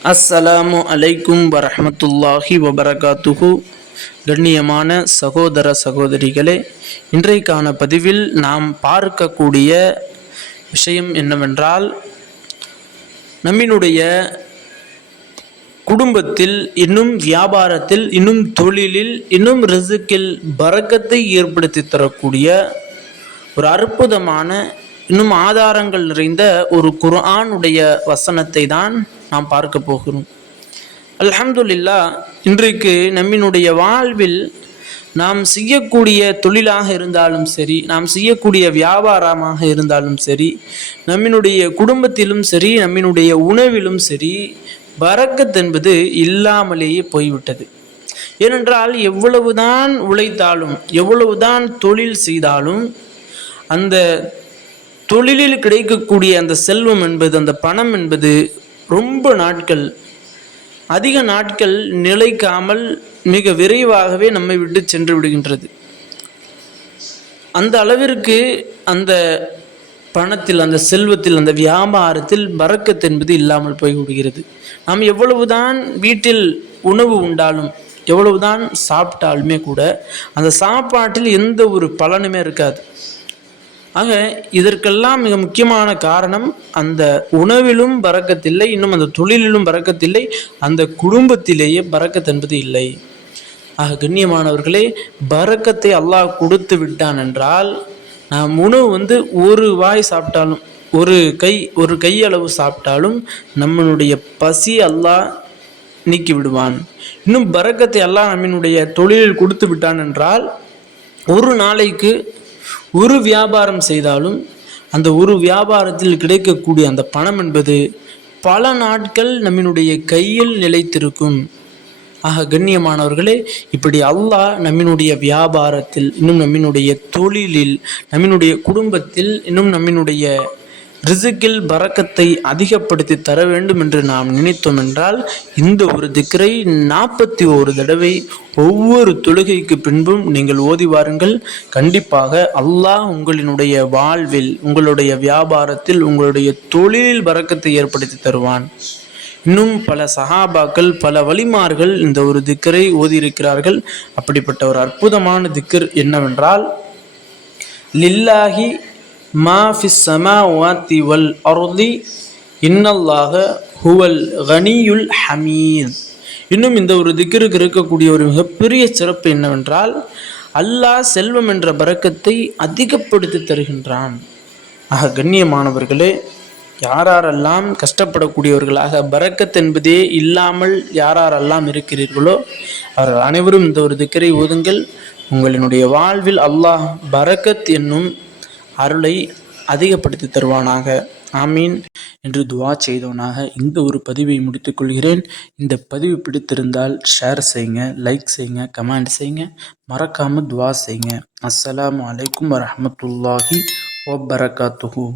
அஸ்ஸலாமு அலைக்கும் வரஹ்மத்துல்லாஹி வபரகாத்துஹு. கண்ணியமான சகோதர சகோதரிகளே, இன்றைக்கான பதிவில் நாம் பார்க்கக்கூடிய விஷயம் என்னவென்றால், நம்மினுடைய குடும்பத்தில், இன்னும் வியாபாரத்தில், இன்னும் தொழிலில், இன்னும் ரிசுக்கில் பரக்கத்தை ஏற்படுத்தி தரக்கூடிய ஒரு அற்புதமான, இன்னும் ஆதாரங்கள் நிறைந்த ஒரு குர்ஆனுடைய வசனத்தை தான் நாம் பார்க்க போகிறோம். அல்ஹம்துலில்லாஹ், இன்றைக்கு நம்மினுடைய வாழ்வில் நாம் செய்யக்கூடிய தொழிலாக இருந்தாலும் சரி, நாம் செய்யக்கூடிய வியாபாரமாக இருந்தாலும் சரி, நம்மினுடைய குடும்பத்திலும் சரி, நம்மினுடைய உணவிலும் சரி, பரக்கத் என்பது இல்லாமலேயே போய்விட்டது. ஏனென்றால் எவ்வளவுதான் உழைத்தாலும், எவ்வளவுதான் தொழில் செய்தாலும், அந்த தொழிலில் கிடைக்கக்கூடிய அந்த செல்வம் என்பது, அந்த பணம் என்பது ரொம்ப நாட்கள், அதிக நாட்கள் நிலைக்காமல் மிக விரைவாகவே நம்மை விட்டு சென்று விடுகின்றது. அந்த அளவிற்கு அந்த பணத்தில், அந்த செல்வத்தில், அந்த வியாபாரத்தில் பரக்கத் என்பது இல்லாமல் போய்விடுகிறது. நாம் எவ்வளவுதான் வீட்டில் உணவு உண்டாலும், எவ்வளவுதான் சாப்பிட்டாலுமே கூட அந்த சாப்பாட்டில் எந்த ஒரு பலனுமே இருக்காது. ஆக இதற்கெல்லாம் மிக முக்கியமான காரணம், அந்த உணவிலும் பரக்கத்தில்லை, இன்னும் அந்த தொழிலிலும் பரக்கத்தில்லை, அந்த குடும்பத்திலேயே பரக்கத் என்பது இல்லை. ஆக கண்ணியமானவர்களே, பரக்கத்தை அல்லாஹ் கொடுத்து விட்டான் என்றால், நாம் உணவு ஒரு வாய் சாப்பிட்டாலும், ஒரு கையளவு சாப்பிட்டாலும் நம்மளுடைய பசி அல்லாஹ் நீக்கி விடுவான். இன்னும் பரக்கத்தை அல்லாஹ் நம்மளுடைய தொழிலில் கொடுத்து விட்டான் என்றால், ஒரு நாளைக்கு ஒரு வியாபாரம் செய்தாலும் அந்த ஒரு வியாபாரத்தில் கிடைக்கக்கூடிய அந்த பணம் என்பது பல நாட்கள் நம்மினுடைய கையில் நிலைத்திருக்கும். ஆக கண்ணியமானவர்களே, இப்படி அல்லாஹ் நம்மினுடைய வியாபாரத்தில், இன்னும் நம்மினுடைய தொழிலில், நம்மினுடைய குடும்பத்தில், இன்னும் நம்மினுடைய ரிசுக்கில் பரக்கத்தை அதிகப்படுத்தி தர வேண்டும் என்று நாம் நினைத்தோம் என்றால், இந்த ஒரு திக்ரை 41 தடவை ஒவ்வொரு தொழுகைக்கு பின்பும் நீங்கள் ஓதி வாருங்கள். கண்டிப்பாக அல்லாஹ் உங்களினுடைய வாழ்வில், உங்களுடைய வியாபாரத்தில், உங்களுடைய தொழிலில் பரக்கத்தை ஏற்படுத்தி தருவான். இன்னும் பல சஹாபாக்கள், பல வலிமார்கள் இந்த ஒரு திக்கரை ஓதியிருக்கிறார்கள். அப்படிப்பட்ட ஒரு அற்புதமான திக்கர் என்னவென்றால், லில்லாஹி மா ஃபிஸ் ஸமாவாத்தி வல் அர்தி இன்னல்லாஹ ஹுவல் கனியுல் ஹமீத். இன்னும் இந்த ஒரு திக்ருக்கு இருக்கக்கூடிய ஒரு மிகப்பெரிய சிறப்பு என்னவென்றால், அல்லாஹ் செல்வம் என்ற பரக்கத்தை அதிகப்படுத்தி தருகின்றான். ஆக கண்ணியமானவர்களே, யாரெல்லாம் கஷ்டப்படக்கூடியவர்களாக, பரக்கத் என்பதே இல்லாமல் யாரெல்லாம் இருக்கிறீர்களோ அவர்கள் அனைவரும் இந்த ஒரு திக்கரை ஓதுங்கள். உங்களினுடைய வாழ்வில் அல்லாஹ் பரக்கத் என்னும் அருளை அதிகப்படுத்தி தருவானாக. ஆமீன் என்று துவா செய்தவனாக இந்த ஒரு பதிவை முடித்துக் கொள்கிறேன். இந்த பதிவு பிடித்திருந்தால் ஷேர் செய்யுங்க, லைக் செய்யுங்க, கமெண்ட் செய்யுங்க, மறக்காமல் துவா செய்யுங்க. அஸ்ஸலாமு அலைக்கும் வரஹ்மத்துல்லாஹி வபரகாத்துஹு.